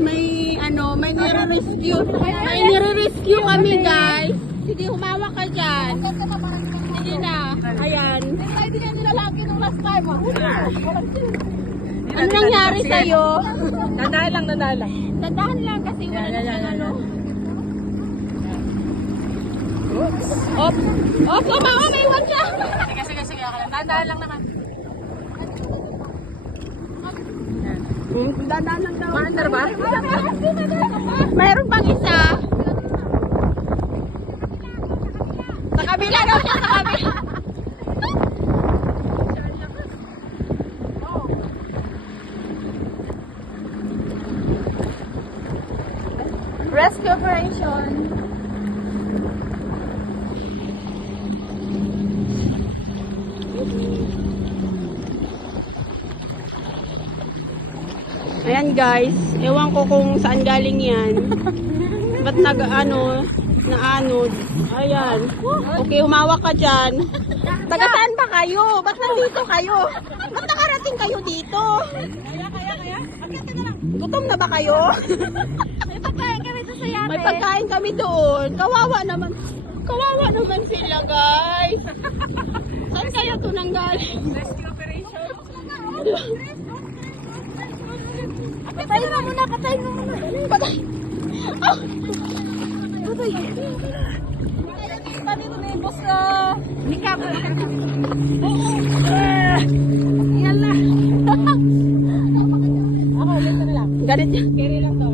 may ano, may nire-rescue. May nire-rescue kami guys. Sige, humawak ka dyan. Sige na. Ayan. Hindi nga nilalaki nung last time. Ano nangyari sa'yo? Nandahan lang. Tandaan lang kasi wala na siyang ano. Op! Op! Kumawa! May iwan siya! Sige. Nandahan lang naman. Dadaan lang daw. Maandar ba? Mayroon pang isa. Sa kabila daw siya, sa kabila. Rescue operation. Ayan guys, ewan ko kung saan galing yan. Ba't naanod? Ayan. Okay, humawak ka dyan. Taga saan ba kayo? Ba't nandito kayo? Ba't nakarating kayo dito? Kaya. Agad na lang. Gutom na ba kayo? May pagkain kami doon sa yate. May pagkain kami doon. Kawawa naman sila guys. Saan kayo ito nanggaling? Rescue operation. Patayin mo muna. Patay. Oh. Patay. Dito na yung boss na. Hindi ka ba? Yan na. Ako, dito na lang. Ganit niya. Carry lang to.